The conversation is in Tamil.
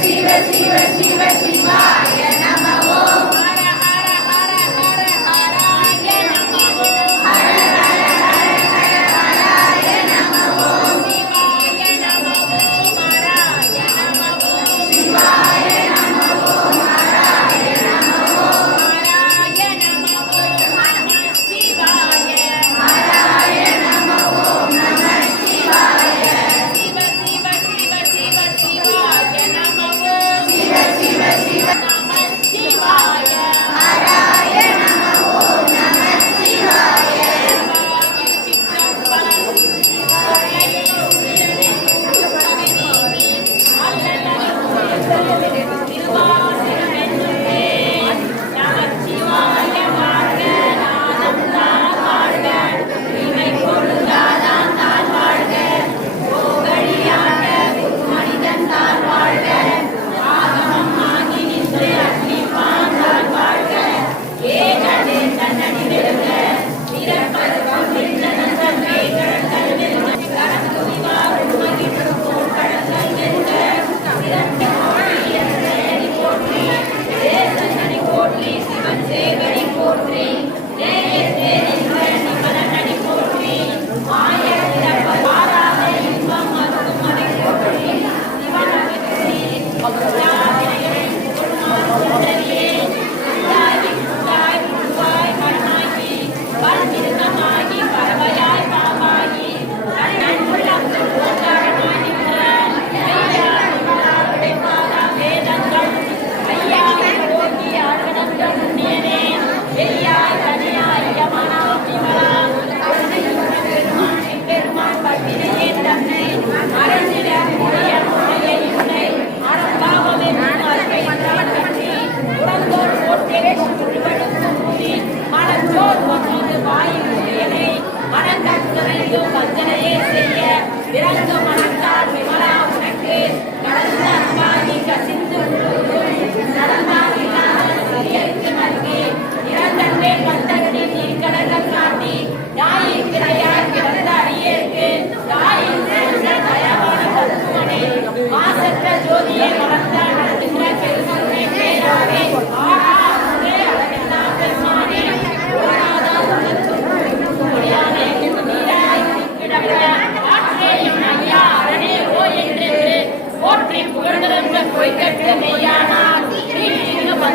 recibe, recibe, recibe, recibe, recibe, recibe,